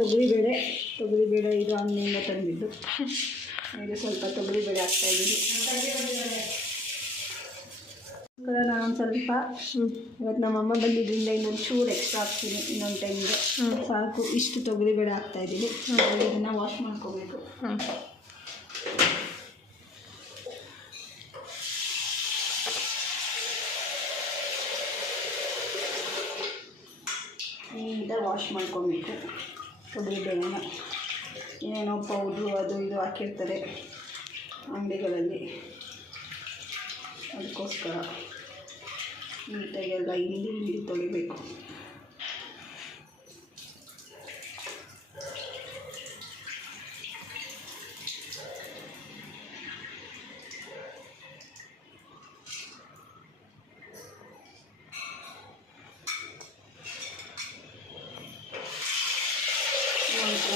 ತೊಗರಿಬೇಳೆ ಇದು ಹಣ್ಣಿಂದ ತಂದಿದ್ದು. ಈಗ ಸ್ವಲ್ಪ ತೊಗರಿಬೇಳೆ ಹಾಕ್ತಾಯಿದ್ದೀನಿ. ನಾನು ಸ್ವಲ್ಪ ಇವತ್ತು ನಮ್ಮಮ್ಮ ಬಂದಿದ್ದರಿಂದ ಇನ್ನೊಂದು ಚೂರು ಎಕ್ಸ್ಟ್ರಾ ಹಾಕ್ತೀನಿ. ಇನ್ನೊಂದು ಟೈಮ್ಗೆ ಸಾಕು. ಇಷ್ಟು ತೊಗರಿಬೇಳೆ ಹಾಕ್ತಾಯಿದ್ದೀನಿ. ಇದನ್ನು ವಾಶ್ ಮಾಡ್ಕೋಬೇಕು. ನೀಟಾಗಿ ವಾಶ್ ಮಾಡ್ಕೊಬೇಕು ತೊಗರಿಬೇಳೆನ. ಏನೋ ಪೌಡ್ರು ಅದು ಇದು ಹಾಕಿರ್ತಾರೆ ಅಂಗಡಿಗಳಲ್ಲಿ, ಅದಕ್ಕೋಸ್ಕರ ನೀಟಾಗೆಲ್ಲ ಹಿಂಡಿ ತೊಳಿಬೇಕು.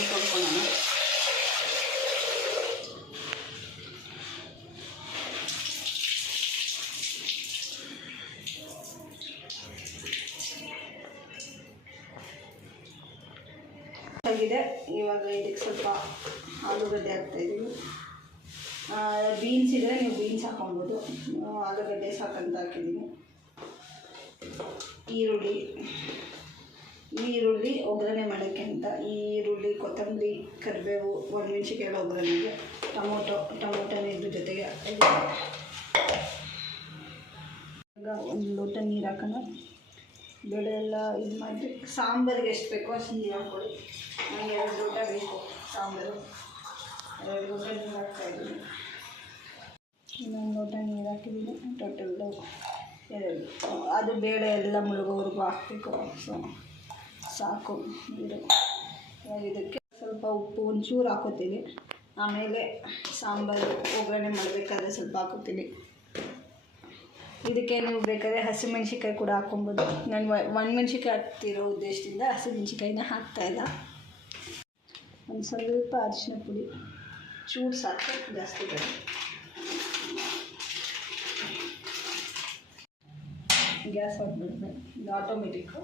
ತೊಳ್ಕೊಳ್ಳೋಣ. ಆಗಿದೆ. ಇವಾಗ ಇದಕ್ಕೆ ಸ್ವಲ್ಪ ಆಲೂಗಡ್ಡೆ ಹಾಕ್ತಾಯಿದ್ದೀವಿ. ಬೀನ್ಸ್ ಇದ್ದರೆ ನೀವು ಬೀನ್ಸ್ ಹಾಕೊಬೋದು. ಆಲೂಗಡ್ಡೆ ಸಾಕಂತ ಹಾಕಿದ್ದೀನಿ. ಈರುಳ್ಳಿ ಒಗ್ಗರಣೆ ಮಾಡೋಕ್ಕೆ ಅಂತ ಈರುಳ್ಳಿ, ಕೊತ್ತಂಬರಿ, ಕರಿಬೇವು, ಒಣಮೆಣ್ಸಿಕಾಯಿ ಒಗ್ಗರಣೆಗೆ. ಟೊಮೊಟೊನ ಇದ್ರ ಜೊತೆಗೆ ಹಾಕ್ತಾಯಿದ್ದೀನಿ. ಈಗ ಒಂದು ಲೋಟ ನೀರು ಹಾಕೋಣ. ಬೇಳೆ ಎಲ್ಲ ಇದು ಮಾಡಿ ಸಾಂಬಾರಿಗೆ ಎಷ್ಟು ಬೇಕೋ ಅಷ್ಟು ನೀರು ಹಾಕ್ಕೊಳ್ಳಿ. ನನಗೆ 2 ಲೋಟ ಬೇಕು ಸಾಂಬಾರು. 2 ಲೋಟ ನೀರು ಹಾಕ್ತಾಯಿದ್ದೀನಿ. ಇನ್ನೊಂದು ಲೋಟ ನೀರು ಹಾಕಿದ್ದೀನಿ. ಟೋಟಲ್ಲು 2. ಅದು ಬೇಳೆ ಎಲ್ಲ ಮುಳುಗೋವರೆಗೂ ಹಾಕಬೇಕು. ಸೊ ಸಾಕು ನೀರು. ಇದಕ್ಕೆ ಸ್ವಲ್ಪ ಉಪ್ಪು ಒಂಚೂರು ಹಾಕೋತೀನಿ. ಆಮೇಲೆ ಸಾಂಬಾರು ಒಗ್ಗರಣೆ ಮಾಡಬೇಕಾದ್ರೆ ಸ್ವಲ್ಪ ಹಾಕೋತೀನಿ. ಇದಕ್ಕೆ ನೀವು ಬೇಕಾದರೆ ಹಸಿಮೆಣ್ಸಿಕಾಯಿ ಕೂಡ ಹಾಕ್ಕೊಬೋದು. ನಾನು ಒಣಮೆಣ್ಸಿಕಾಯಿ ಹಾಕ್ತಿರೋ ಉದ್ದೇಶದಿಂದ ಹಸಿಮೆಣ್ಸಿಕಾಯಿನ ಹಾಕ್ತಾಯಿಲ್ಲ. ಒಂದು ಸ್ವಲ್ಪ ಅರಿಶಿನ ಪುಡಿ ಚೂರು ಸಾಕು, ಜಾಸ್ತಿ ಬೇಡ. ಗ್ಯಾಸ್ ಹಾಕ್ಬಿಡ್ತೀನಿ. ಇದು ಆಟೋಮೆಟಿಕ್ಕು.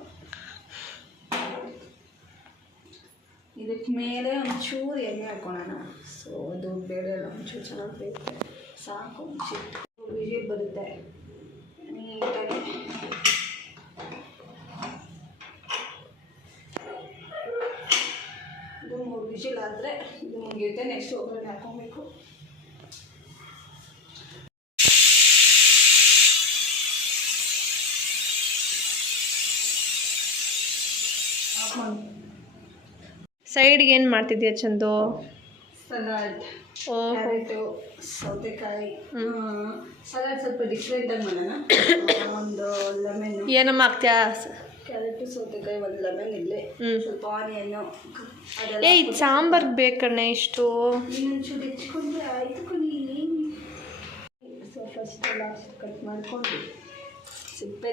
ಇದಕ್ಕೆ ಮೇಲೆ ಒಂಚೂರು ಎಣ್ಣೆ ಹಾಕ್ಕೊಳ್ಳೋಣ. ಸೊ ಅದು ಬೇಳೆ ಎಲ್ಲ ಒಂಚೂರು ಚೆನ್ನಾಗಿ ಬೇಯುತ್ತೆ. ಸಾಕು. ಒಂಚೂರು ವಿಜಿಲ್ ಬರುತ್ತೆ ನೀಟಾಗಿ. ಇದು 3 ವಿಜಿಲ್ ಆದರೆ ಇದು ಮುಗಿಯುತ್ತೆ. ನೆಕ್ಸ್ಟ್ ಒಗ್ಗರಣೆ ಹಾಕ್ಕೊಬೇಕು. ಸೈಡ್ಗೆ ಏನು ಮಾಡ್ತಿದ್ಯಾ ಚಂದು? ಸಲಾಡ್, ಕ್ಯಾರೆಟು, ಸೌತೆಕಾಯಿ. ಸಲಾಡ್ ಸ್ವಲ್ಪ ಡಿಫ್ರೆಂಟಾಗಿ ಮಾಡೋಣ. ಒಂದು ಲೆಮನ್. ಏನಮ್ಮ ಹಾಕ್ತೀಯಾ? ಕ್ಯಾರೆಟು, ಸೌತೆಕಾಯಿ, ಒಂದು ಲೆಮನ್ ಇರಲಿ, ಸ್ವಲ್ಪ ಆನಿಯನ್ನು. ಇದು ಸಾಂಬಾರ್ಗೆ ಬೇಕಣ್ಣೆ ಇಷ್ಟು. ಇನ್ನೊಂಚೂರು ಹೆಚ್ಕೊಂಡ್ರೆ ಆಯಿತು ಕಣಿ. ಸೊ ಫಸ್ಟ್ ಲಾಸ್ಟ್ ಕಟ್ ಮಾಡ್ಕೊಂಡು ಸಿಪ್ಪೆ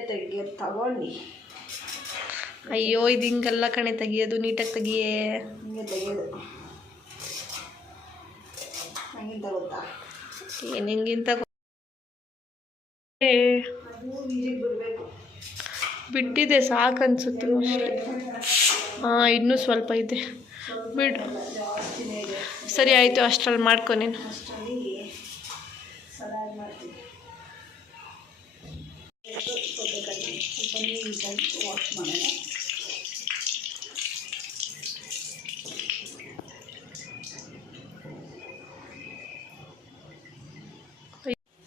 ತಗೊಂಡು. ಅಯ್ಯೋ ಇದು ಹಿಂಗೆಲ್ಲ ಕಣೆ ತೆಗಿಯೋದು. ನೀಟಾಗಿ ತೆಗಿಯೇ. ಹಿಂಗೆ ತೆಗೆಯೋದು. ಹಂಗಿಂತ ಗೊತ್ತಾ? ಏನು ಹಿಂಗಿಂತ ಬಿಡಬೇಕು. ಬಿಟ್ಟಿದೆ ಸಾಕು ಅನ್ಸುತ್ತೆ ಮೋಸ್ಟ್ಲಿ. ಹಾಂ ಇನ್ನೂ ಸ್ವಲ್ಪ ಇದೆ ಬಿಡು. ಸರಿ ಆಯಿತು, ಅಷ್ಟರಲ್ಲಿ ಮಾಡ್ಕೊ ನೀನು. ಅಷ್ಟರಲ್ಲಿ ಸಲಾಡ್ ಮಾಡ್ತೀನಿ. ಸೌತೆಕಾಯಿ ಸ್ವಲ್ಪ ನೀಟಾಗಿ ವಾಶ್ ಮಾಡೋಣ.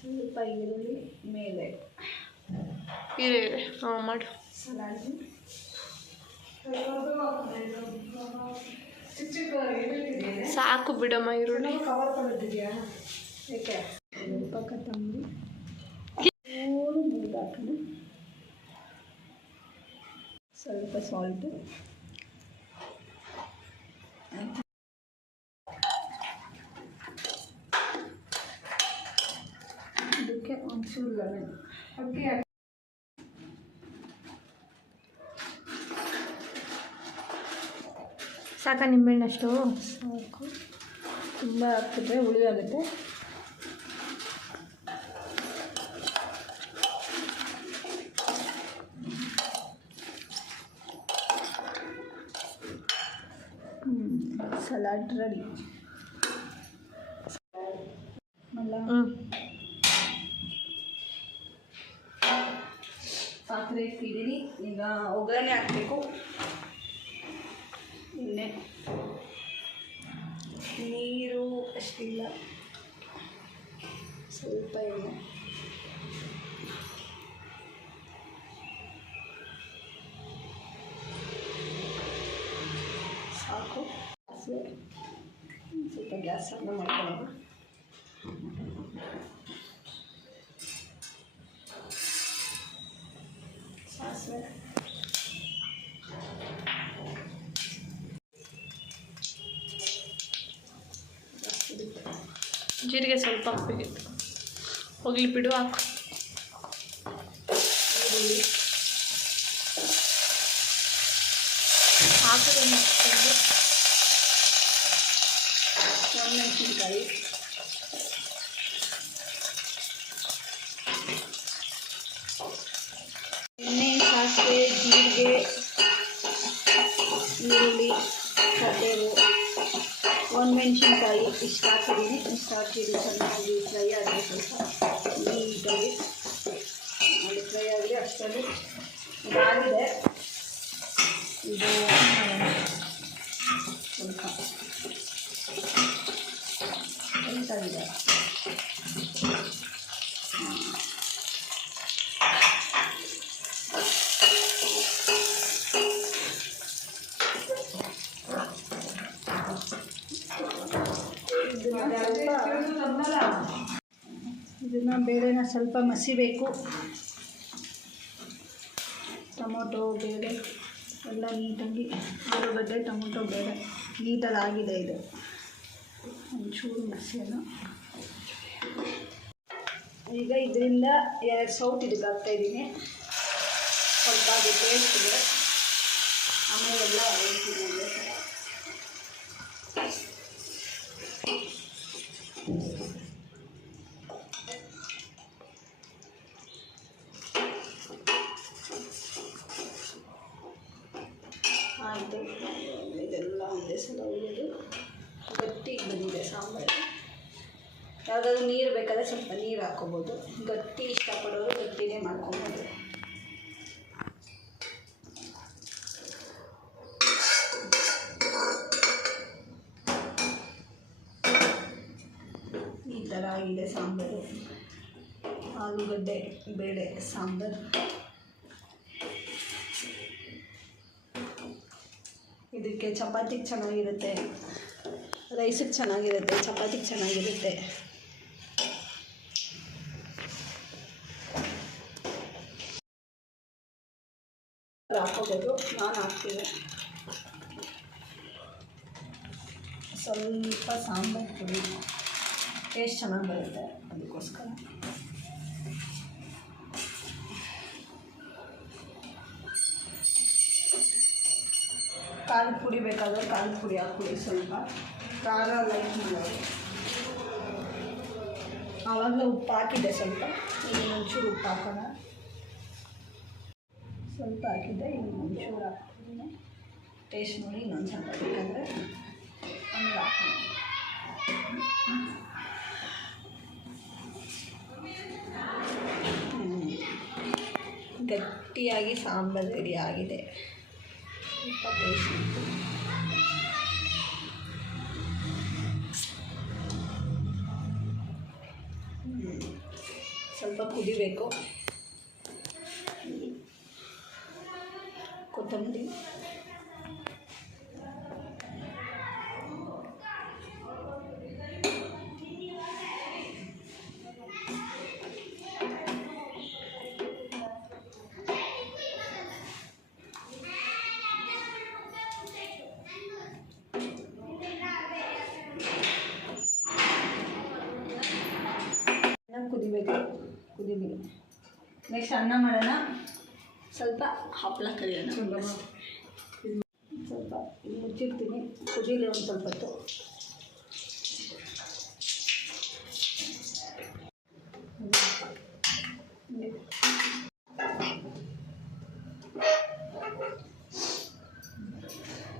ಸ್ವಲ್ಪ ಈರುಳ್ಳಿ ಮೇಲೆ ಇದೆ ಹಾಂ ಮಾಡು. ಸಲಾಡ್ ಸಾಕು ಬಿಡಮ್ಮ ಈರುಳ್ಳಿ. ಕವರ್ ಕೊಡೋದಿದೆಯಾ? ಏಕೆ? ಸ್ವಲ್ಪ ಕೊತ್ತಂಬರಿ ಮುರಿದು ಹಾಕೋಣ. ಸ್ವಲ್ಪ ಸಾಲ್ಟು, ಇದಕ್ಕೆ ಒಂಚೂರು ಲೆಮನ್. ಓಕೆ, ಸಾಕಾ ನಿಂಬೆಹಣ್ಣು ಅಷ್ಟು? ಸಾಕು. ತುಂಬ ಹಾಕಿದ್ರೆ ಹುಳಿ ಆಗುತ್ತೆ. Salad ready. ಆಮೇಲೆ ಪಾತ್ರೆ ಇಟ್ಟಿದ್ದೀನಿ. ಈಗ ಒಗ್ಗರಣೆ ಹಾಕಬೇಕು. ಎಣ್ಣೆ, ನೀರು ಅಷ್ಟಿಲ್ಲ, ಸ್ವಲ್ಪ ಎಣ್ಣೆ, ಸಾಕು. ಸ್ವಲ್ಪ ಗ್ಯಾಸ್ ಅನ್ನ ಮಾಡ್ಕೊಳ್ಳೋಣ. ಸಾಸಿವೆ, ಜೀರಿಗೆ ಸ್ವಲ್ಪ ಹಾಕಬೇಕಿತ್ತು. ಹೋಗ್ಲಿ ಬಿಡು, ಹಾಕು. ಈರುಳ್ಳಿ ಹಾಕಿದ್ರೆ ಒಣಮೆಣಸಿನ್ಕಾಯಿ, ಎಣ್ಣೆ, ಸಾಸಿವೆ, ಜೀರಿಗೆ, ಈರುಳ್ಳಿ, ಕರಿಬೇವು, ಒಣಮೆಣಸಿನ್ಕಾಯಿ ಇಷ್ಟು ಹಾಕಿದ್ದೀನಿ. ಇಷ್ಟು ಹಾಕಿದ್ದು ಚೆನ್ನಾಗಿ ಫ್ರೈ ಆಗಲಿ. ಸ್ವಲ್ಪ ನೀಟಾಗಿ ಅದು ಫ್ರೈ ಆಗಲಿ. ಅಷ್ಟರಲ್ಲಿ ಇದಾಗಿದೆ. ಇದು ಸ್ವಲ್ಪ ಎಂತಾಗಿದೆ. ಇದನ್ನು ಬೇಳೆನ ಸ್ವಲ್ಪ ಮಸಿಬೇಕು. ಟೊಮೊಟೊ, ಬೇಳೆ ಎಲ್ಲ ನೀಟಾಗಿ, ಆಲೂಗಡ್ಡೆ, ಟೊಮೊಟೊ, ಬೇಳೆ ನೀಟಾಗಿ ಆಗಿದೆ. ಇದು ಒಂಚೂರು ಮಸಿಯನ್ನು ಈಗ ಇದರಿಂದ 2 ಸೌಟ್ ಇದಕ್ಕೆ ಹಾಕ್ತಾಯಿದ್ದೀನಿ. ಸ್ವಲ್ಪ ಅದು ಟೇಸ್ಟ್ ಇದೆ. ಆಮೇಲೆ ಎಲ್ಲ ಹೇಳ್ತೀನಿ. ಆಯಿತು, ಇದೆಲ್ಲ ಒಂದೇ ಸಲ ಉಳಿದು ಗಟ್ಟಿಗೆ ಬಂದಿದೆ ಸಾಂಬಾರು. ಯಾವುದಾದ್ರೂ ನೀರು ಬೇಕಾದರೆ ಸ್ವಲ್ಪ ನೀರು ಹಾಕ್ಕೋಬೋದು. ಗಟ್ಟಿ ಇಷ್ಟಪಡೋರು ಗಟ್ಟಿನೇ ಮಾಡ್ಕೊಬೋದು. ಈ ಥರ ಆಗಿದೆ ಸಾಂಬಾರು. ಆಲೂಗಡ್ಡೆ ಬೇಳೆ ಸಾಂಬಾರು. ಇದಕ್ಕೆ ಚಪಾತಿಗೆ ಚೆನ್ನಾಗಿರುತ್ತೆ, ರೈಸಿಗೆ ಚೆನ್ನಾಗಿರುತ್ತೆ, ಚಪಾತಿಗೆ ಚೆನ್ನಾಗಿರುತ್ತೆ. ಹಾಕೋಬೋದು. ನಾನು ಹಾಕ್ತೀನಿ ಸ್ವಲ್ಪ ಸಾಂಬಾರು ಪುಡಿ, ಟೇಸ್ಟ್ ಚೆನ್ನಾಗಿ ಬರುತ್ತೆ ಅದಕ್ಕೋಸ್ಕರ. ಖಾರದ ಪುಡಿ ಬೇಕಾದರೆ ಖಾರದ ಪುಡಿ ಹಾಕ್ಬಿಡಿ. ಸ್ವಲ್ಪ ಖಾರ ಲೈಟ್ ಮಾಡೋದು. ಆವಾಗಲೇ ಉಪ್ಪು ಹಾಕಿದ್ದೆ ಸ್ವಲ್ಪ. ಇನ್ನೊಂಚೂರು ಉಪ್ಪು ಹಾಕೋಣ. ಸ್ವಲ್ಪ ಹಾಕಿದ್ದೆ, ಇನ್ನೊಂಚೂರು ಹಾಕ್ತಿದ್ದೀನಿ. ಟೇಸ್ಟ್ ನೋಡಿ ಇನ್ನೊಂದು ಸ್ವಲ್ಪ ಬೇಕಾದರೆ ಆಮೇಲೆ ಹಾಕೋಣ. ಗಟ್ಟಿಯಾಗಿ ಸಾಂಬಾರು ರೆಡಿ ಆಗಿದೆ. ಸ್ವಲ್ಪ ಟೇಸ್ಟ್ ಸ್ವಲ್ಪ ಕುದಿಬೇಕು. ಕೊತ್ತಂಬರಿ, ಕುದಿಬೇಕು. ಕುದಿಲಿ. ನೆಕ್ಸ್ಟ್ ಅನ್ನ ಮಾಡೋಣ. ಸ್ವಲ್ಪ ಹಪ್ಪಳ ಕರಿಯೋಣ. ಸ್ವಲ್ಪ ಮುಚ್ಚಿರ್ತೀನಿ, ಕುದೀಲಿ ಒಂದು ಸ್ವಲ್ಪ ಹೊತ್ತು.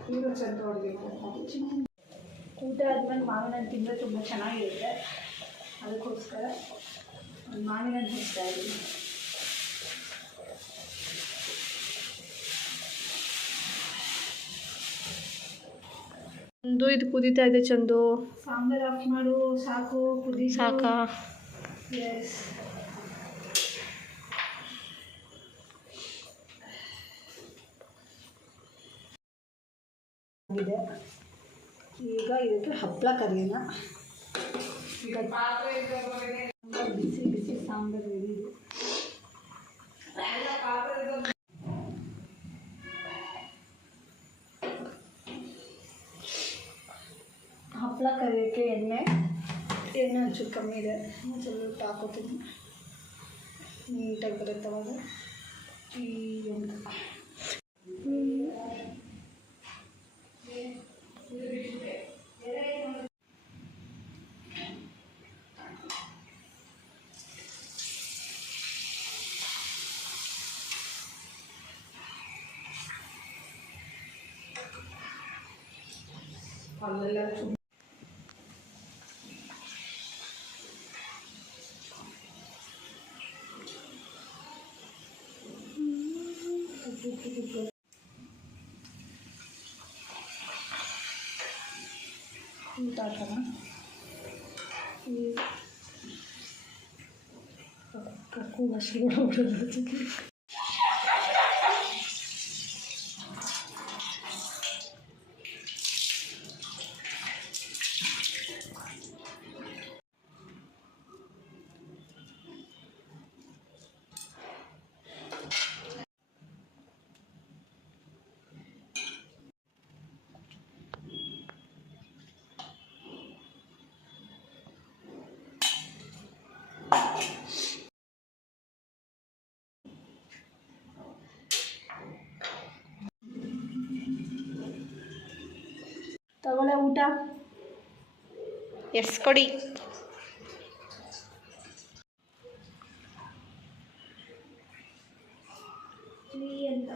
ನೀರು ಚೆಂದ ಹೊಡಬೇಕು. ಆದ್ಮೇಲೆ ಮಾವಿನ ಹಣ್ಣು ತಿಂದರೆ ತುಂಬ ಚೆನ್ನಾಗಿರುತ್ತೆ. ಅದಕ್ಕೋಸ್ಕರ ಒಂದು ಮಾವಿನ ಹಣ್ಣು ಹೆಚ್ಚ್ತಾ ಇದ್ದೀನಿ. ಒಂದು ಇದು ಕುದೀತಾ ಇದೆ ಚಂದು. ಸಾಂಬಾರು ಆಫ್ ಮಾಡು ಸಾಕು, ಕುದಿ ಸಾಕಾ? ಎಸ್. ಇದೆ. ಈಗ ಇದಕ್ಕೆ ಹಪ್ಪಳ ಕರಿಯೋಣ. ಈಗ ಬಿಸಿ ಬಿಸಿ ಸಾಂಬಾರು ಇದೆ. ಹಪ್ಪಳ ಕರಿಯೋಕ್ಕೆ ಎಣ್ಣೆ ಒಂಚೂರು ಕಮ್ಮಿ ಇದೆ, ಸ್ವಲ್ಪ ಹಾಕೋತೀನಿ. ನೀಟಾಗಿ ಬರುತ್ತೆ ಅವಾಗ. ಈ ಎಣ್ಣೆ ಅಲ್ಲೆಲ್ಲ ಹಾಕೋಣ. ಈ ಕಕ್ಕು ಅಷ್ಟು ಬಿಡೋದು. ತಗೊಳ್ಳೆ ಊಟ. ಎಸ್ ಕೊಡಿ. ಅಂತ